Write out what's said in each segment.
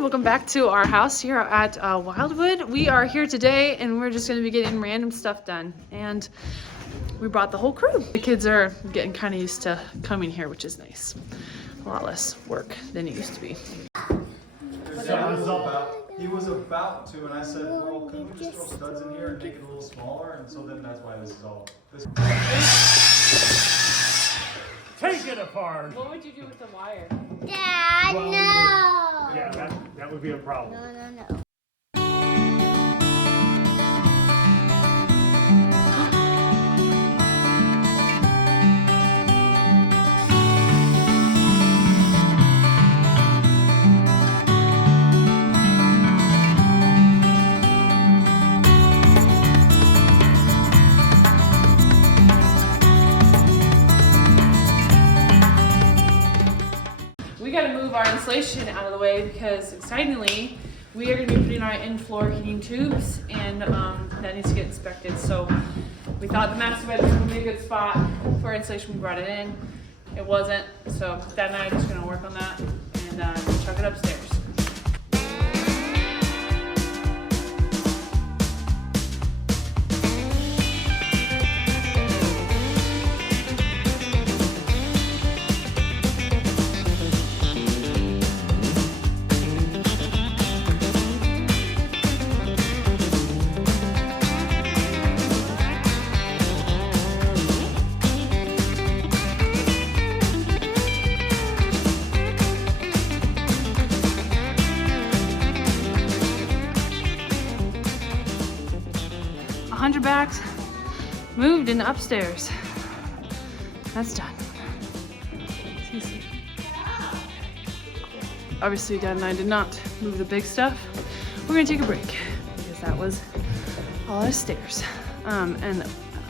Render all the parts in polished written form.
welcome back to our house here at Wildwood. We are here today and we're just going to be getting random stuff done. And we brought the whole crew. The kids are getting kind of used to coming here, which is nice. A lot less work than it used to be. He was about to, and I said, well, can we just throw studs in here and make it a little smaller? And so then that's why this is all. Take it apart. What would you do with the wire? Dad, Well, no! Yeah, that would be a problem. No. We got to move our insulation out of the way because, excitingly, we are going to be putting our in-floor heating tubes, and that needs to get inspected. So we thought the master bedroom would be a good spot for insulation. We brought it in. It wasn't, so Dad and I are just going to work on that and chuck it upstairs. 100 bags moved and upstairs. That's done. Obviously, Dad and I did not move the big stuff. We're gonna take a break because that was all our stairs. And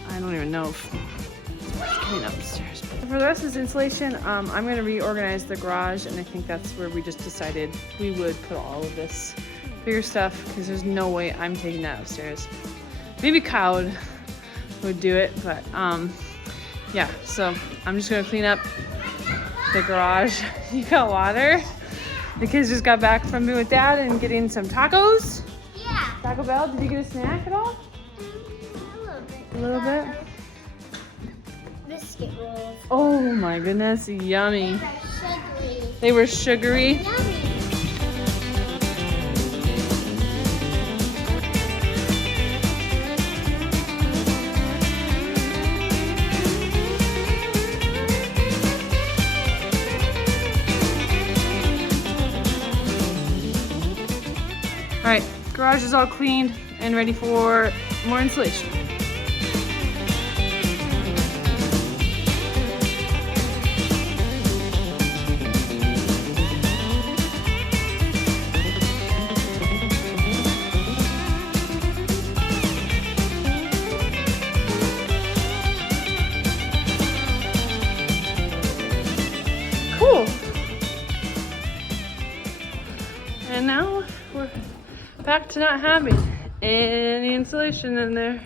I don't even know if it's worth getting upstairs. For the rest of this insulation, I'm gonna reorganize the garage, and I think that's where we just decided we would put all of this bigger stuff because there's no way I'm taking that upstairs. Maybe Kyle would do it, but yeah, so I'm just gonna clean up the garage. You got water? The kids just got back from being with Dad and getting some tacos. Yeah. Taco Bell, did you get a snack at all? A little bit. A little bit? Biscuit rolls. Oh my goodness, yummy. They were sugary. They were sugary. Yummy. All right, garage is all cleaned and ready for more insulation. Cool. And now we're back to not having any insulation in there.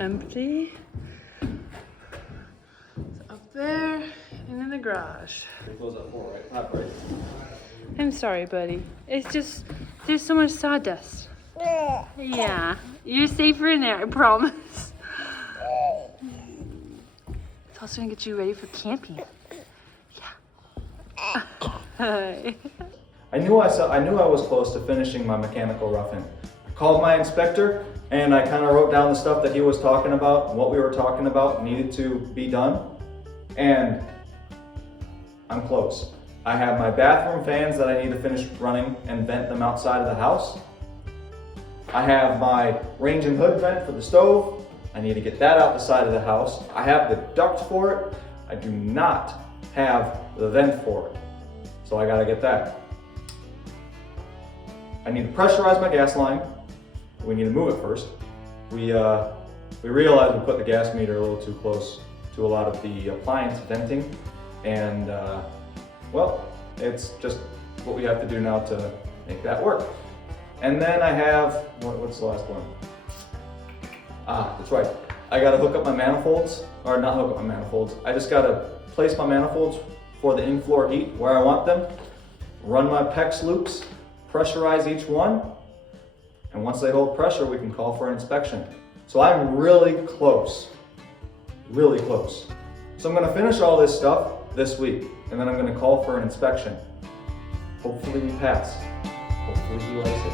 Empty. It's up there and in the garage. It goes up 4, right? Not right. I'm sorry, buddy. It's just, there's so much sawdust. Yeah, you're safer in there, I promise. It's also gonna get you ready for camping. Yeah. Hi. I knew I was close to finishing my mechanical roughing. I called my inspector and I kind of wrote down the stuff that he was talking about and what we were talking about needed to be done. And I'm close. I have my bathroom fans that I need to finish running and vent them outside of the house. I have my range and hood vent for the stove. I need to get that out the side of the house. I have the duct for it. I do not have the vent for it. So I gotta get that. I need to pressurize my gas line. We need to move it first. We realized we put the gas meter a little too close to a lot of the appliance venting, and well, it's just what we have to do now to make that work. And then I have, what's the last one? That's right. I gotta hook up my manifolds, or not hook up my manifolds. I just gotta place my manifolds for the in-floor heat where I want them. run my PEX loops, pressurize each one, and once they hold pressure, we can call for an inspection. So I'm really close, really close. So I'm gonna finish all this stuff this week, and then I'm gonna call for an inspection. Hopefully we pass. Hopefully he likes it.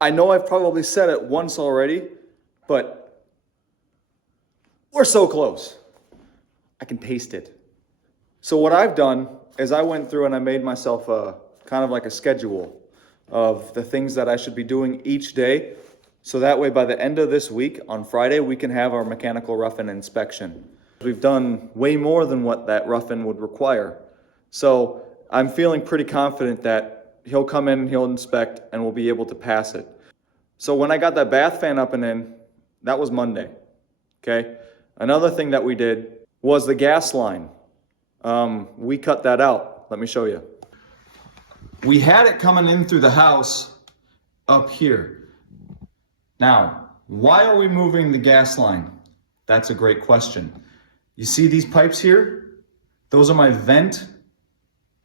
I know I've probably said it once already, but we're so close. I can taste it. So what I've done is I went through and I made myself a kind of like a schedule of the things that I should be doing each day. So that way by the end of this week, on Friday, we can have our mechanical rough-in inspection. We've done way more than what that rough-in would require. So I'm feeling pretty confident that he'll come in and he'll inspect and we'll be able to pass it. So when I got that bath fan up and in, that was Monday, okay? Another thing that we did was the gas line. We cut that out. Let me show you. We had it coming in through the house up here. Now, why are we moving the gas line? That's a great question. You see these pipes here? Those are my vent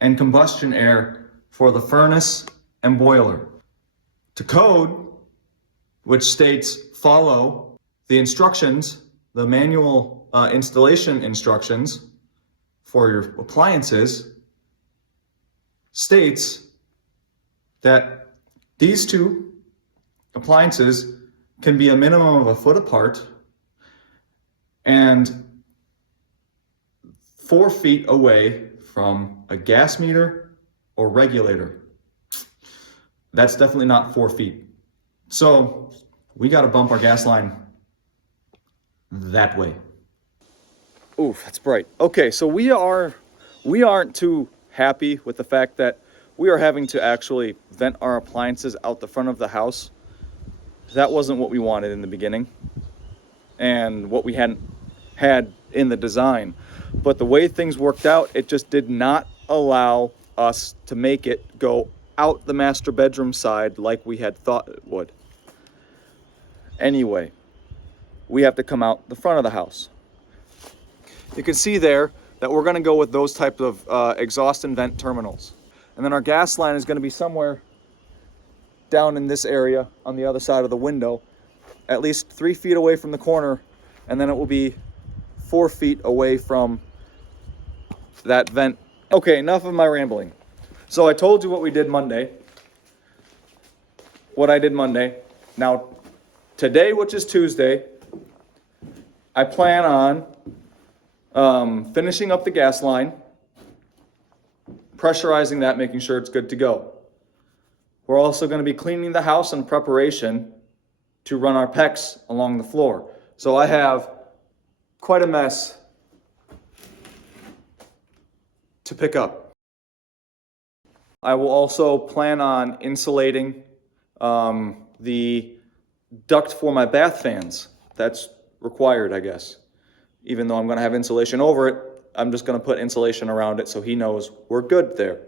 and combustion air for the furnace and boiler. To code, which states follow the instructions, the manual installation instructions for your appliances, states that these two appliances can be a minimum of 1 foot apart and 4 feet away from a gas meter or regulator. That's definitely not 4 feet. So we got to bump our gas line that way. Oof, that's bright. Okay, so we aren't too happy with the fact that we are having to actually vent our appliances out the front of the house. That wasn't what we wanted in the beginning and what we hadn't had in the design. But the way things worked out, it just did not allow us to make it go out the master bedroom side like we had thought it would. Anyway, we have to come out the front of the house. You can see there that we're gonna go with those types of exhaust and vent terminals. And then our gas line is gonna be somewhere down in this area on the other side of the window, at least 3 feet away from the corner, and then it will be 4 feet away from that vent. Okay, enough of my rambling. So I told you what we did Monday, what I did Monday. Now, today, which is Tuesday, I plan on finishing up the gas line, pressurizing that, making sure it's good to go. We're also going to be cleaning the house in preparation to run our PEX along the floor. So I have quite a mess to pick up. I will also plan on insulating the duct for my bath fans. That's required, I guess. Even though I'm going to have insulation over it, I'm just going to put insulation around it so he knows we're good there.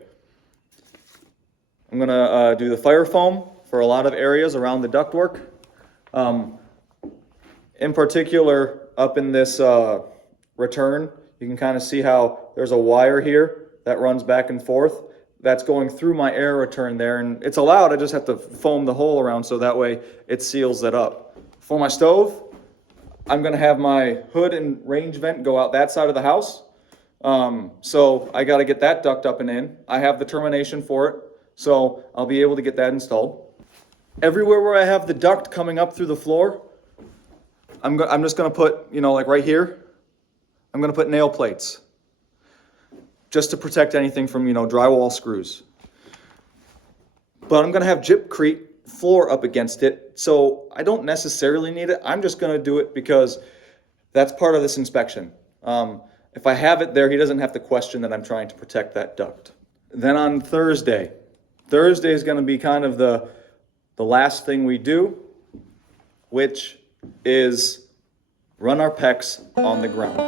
I'm going to do the fire foam for a lot of areas around the ductwork. In particular, up in this return, you can kind of see how there's a wire here that runs back and forth. That's going through my air return there, and it's allowed. I just have to foam the hole around so that way it seals it up. For my stove, I'm going to have my hood and range vent go out that side of the house. So I got to get that duct up and in. I have the termination for it, so I'll be able to get that installed. Everywhere where I have the duct coming up through the floor, I'm just going to put, like right here, I'm going to put nail plates just to protect anything from, drywall screws. But I'm going to have Gypcrete floor up against it, so I don't necessarily need it. I'm just going to do it because that's part of this inspection. If I have it there, he doesn't have to question that I'm trying to protect that duct. Then on Thursday is going to be kind of the the last thing we do, which is run our pecs on the ground.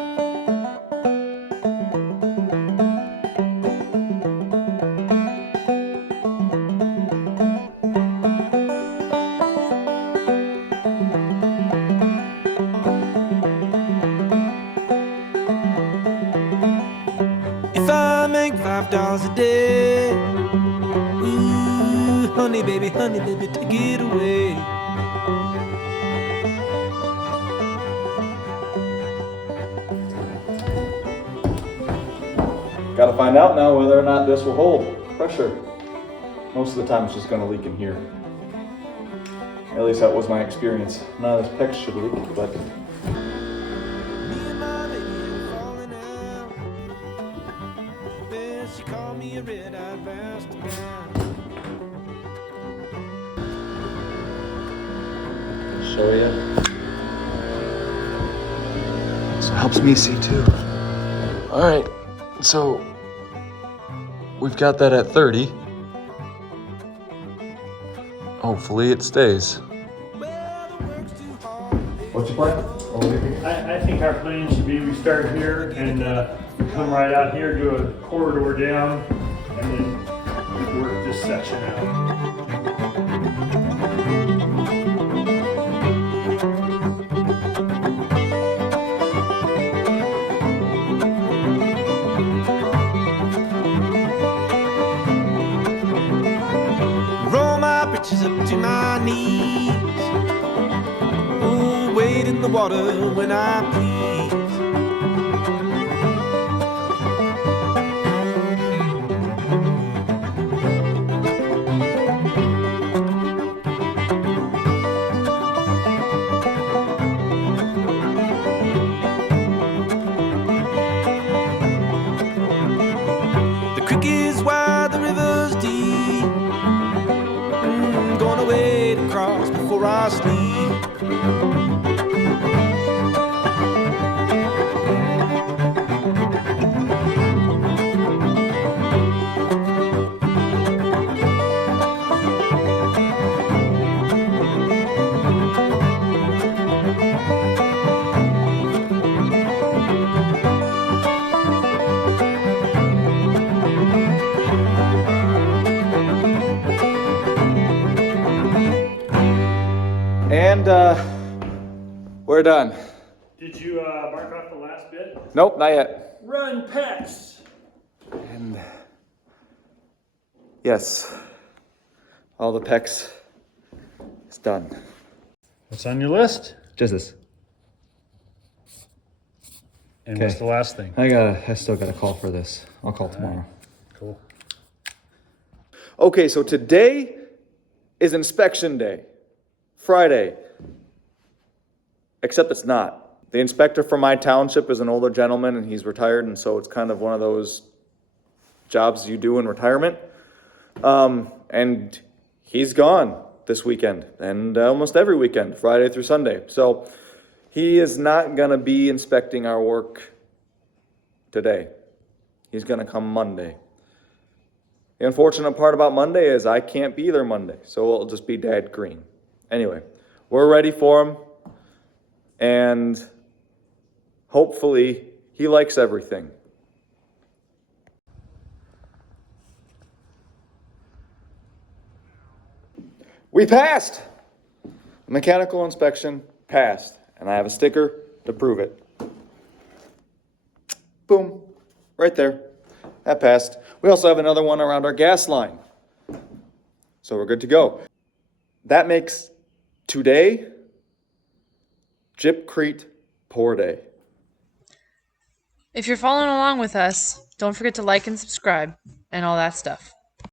If I make $5 a day, ooh, honey baby, take it away. Got to find out now whether or not this will hold pressure. Most of the time it's just going to leak in here. At least that was my experience. None of this pecs should leak, but Me and my baby are falling out. Well, she called me a red-eyed bastard. show you. So it helps me see too. All right, so we've got that at 30. Hopefully it stays. What's your plan? I think our plan should be we start here and come right out here, do a corridor down, and then work this section out. Roll my britches up to my knees. Oh, wade in the water when I please. The creek is wide, the river's deep. Gonna wade across before I sleep. And we're done. Did you mark off the last bit? Nope, not yet. Run pecs. And yes, all the pecs is done. What's on your list? Just this. And what's the last thing? I still got a call for this. I'll call tomorrow. Cool. Okay, so today is inspection day. Friday. Except it's not. The inspector for my township is an older gentleman and he's retired, and so it's kind of one of those jobs you do in retirement. And he's gone this weekend and almost every weekend, Friday through Sunday. So he is not gonna be inspecting our work today. He's gonna come Monday. The unfortunate part about Monday is I can't be there Monday, so it'll just be Dad Green. Anyway, we're ready for him, and hopefully he likes everything. We passed! Mechanical inspection passed, and I have a sticker to prove it. Boom, right there. That passed. We also have another one around our gas line. So we're good to go. That makes today Gypcrete pour day. If you're following along with us, don't forget to like and subscribe and all that stuff.